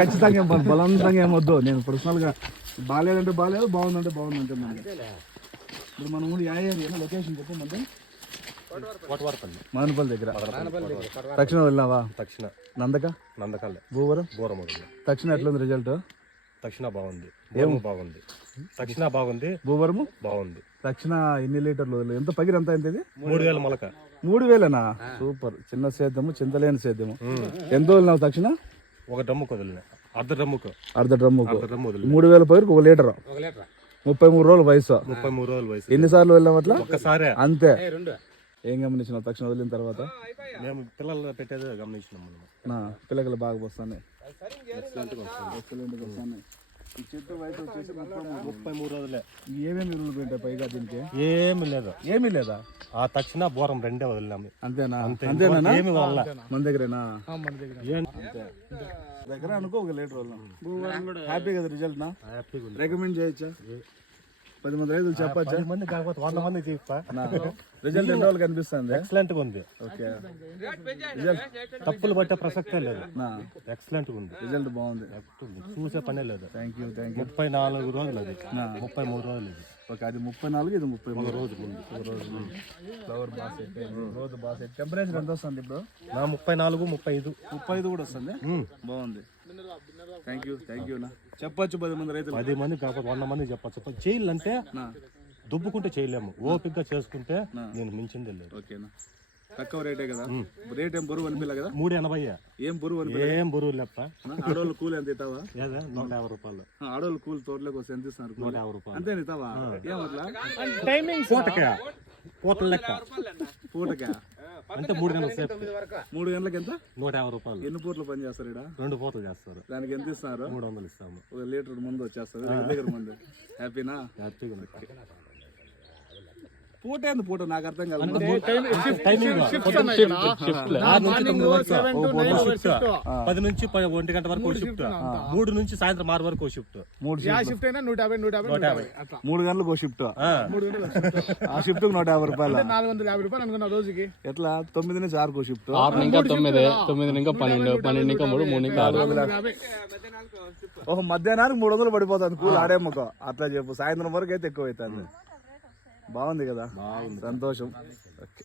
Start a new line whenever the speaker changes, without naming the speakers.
ఖచ్చితంగా బలవంతంగా ఏమొద్దు నేను పర్సనల్గా బాగాలేదంటే బాగాలేదు బాగుందంటే బాగుందంటే మనకి ఇప్పుడు మనం కూడా ఏ ఏరియా లొకేషన్ చెప్పు మనం
కోటవారపల్లి
మానపల్లి దగ్గర. తక్షణ వెళ్ళినావా
తక్షణ.
నందక?
నందకాలే
భూవరం?
బూరం
తక్షణ ఎట్లుంది రిజల్ట్
తక్షణ బాగుంది. బూరము బాగుంది. తక్షణ బాగుంది.
భూవరము?
బాగుంది.
తక్షణ ఎన్ని లీటర్లు? ఎంత పగిరి ఎంత అయింది
మూడు వేల మొలక.
మూడు వేలేనా సూపర్. చిన్న సేద్యము చింతలేని సేద్యము. ఎంత వదిలినావు తక్షణ?
ఒక డ్రమ్ముకు వదిలిన. అర్ధ డ్రమ్ముకు.
అర్ధ డ్రమ్ముకు.
అర్ధ డ్రమ్ము వదిలిన.
మూడు వేల పగిరికి ఒక లీటర్. ముప్పై మూడు రోజులు వయసు.
ముప్పై మూడు రోజుల వయసు.
ఎన్నిసార్లు వెళ్ళాం అట్లా?
ఒక్కసారే.
అంతే. ఏం గమనించినావు? తక్షణ వదిలిన తర్వాత?
మేము పిల్లలు పెట్టేది గమనించినాం
పిల్లకలు బాగా వస్తున్నాయి. ఈ చెట్టు వయసు వచ్చేసి ముప్పై మూడు.
ముప్పై మూడు రోజులే.
ఏమేమి ఎరువులు పెట్టాయి పైగా దీనికి?
ఏమి లేదు?
ఏమీ లేదా?
ఆ తక్షణ బోరం రెండే వదిలినాము
అంతేనా?
అంతే
అంతేనా
ఏమి వదల
మన దగ్గరేనా? దగ్గర. అనుకో ఒక లీటర్ వల్ల హ్యాపీ కదా రిజల్ట్ నా
హ్యాపీగా ఉంది
రికమెండ్ చేయొచ్చా పది మంది రైతులు చెప్పచ్చా?
పది మంది కాకపోతే వంద మంది తీస్తా
రిజల్ట్ ఎన్ని రోజులు కనిపిస్తుంది?
ఎక్సలెంట్గా ఉంది.
ఓకే.
తప్పులు పట్టే ప్రసక్తే లేదు. ఎక్సలెంట్గా ఉంది.
రిజల్ట్ బాగుంది.
చూసే పనే లేదు.
థ్యాంక్ యూ థ్యాంక్ యూ
ముప్పై నాలుగు రోజులు అది. ముప్పై మూడు రోజులు
ఓకే అది ముప్పై నాలుగు ఇది ముప్పై మూడు.
రోజు
ఫ్లవర్ అయింది. రోజు బాగా సెట్ టెంపరేచర్ ఎంత వస్తుంది ఇప్పుడు
నా ముప్పై నాలుగు ముప్పై ఐదు.
ముప్పై ఐదు కూడా వస్తుంది? బాగుంది. థ్యాంక్ యూ థ్యాంక్ యూ నా చెప్పొచ్చు పది మంది రైతులు.
పది మంది కాకపోతే వంద మంది చెప్పచ్చు. చేయాలంటే దుబ్బుకుంటే చేయలేము. ఓపికగా చేసుకుంటే నేను మించింది లేదు.
ఓకేనా తక్కువ రేటే కదా? రేట్ ఏం బరువు అనిపించలే కదా?
మూడు ఎనభై
ఏం బరువు అనిపి
ఏం బరువు లేప్ప?
ఆడవాళ్ళు కూలి ఎంత ఇస్తావా?
నూట యాభై రూపాయలు.
ఆడవాళ్ళు కూలి తోటలోకి వస్తే ఎంత ఇస్తున్నారు
నూట యాభై రూపాయలు.
అంతే ఇస్తావా? ఏం అట్లా?
టైమింగ్ పూటకే పూటల లెక్క.
పూటకా
అంటే మూడు గంటల సేపు
మూడు గంటలకు ఎంత?
నూట యాభై రూపాయలు.
ఎన్ని పూటలు పని చేస్తారు ఇక్కడ
రెండు పూటలు చేస్తారు.
దానికి ఎంత ఇస్తున్నారు
మూడు వందలు ఇస్తాము.
ఒక లీటర్ ముందు వచ్చేస్తుంది. దగ్గర దగ్గర ముందు. హ్యాపీనా
హ్యాపీగా.
పూట ఏంది పూట నాకు అర్థం కాదు.
ఆరు పది నుంచి ఒంటి గంట వరకు ఒక షిఫ్ట్ మూడు నుంచి సాయంత్రం ఆరు వరకు ఒక షిఫ్ట్
మూడు.
షిఫ్ట్ అయినా నూట యాభై నూట యాభై నూట యాభై. అట్లా.
మూడు గంటలకు షిఫ్ట్ ఆ. షిఫ్ట్ నూట యాభై రూపాయలు?
నాలుగు వందల యాభై రూపాయలు అనుకున్నా రోజుకి.
ఎట్లా? తొమ్మిది నుంచి ఆరుకో షిఫ్ట్
ఆరు ఇంకా తొమ్మిది తొమ్మిది ఇంకా పన్నెండు పన్నెండు ఇంకా మూడు మూడు ఇంకా ఆరు.
నాలుగు వందల యాభై.
ఒక మధ్యాహ్నానికి మూడు వందలు పడిపోతుంది కూల్ ఆడేమ్మకో అట్లా చెప్పు. సాయంత్రం వరకు అయితే ఎక్కువ అవుతుంది బాగుంది కదా? సంతోషం. ఓకే.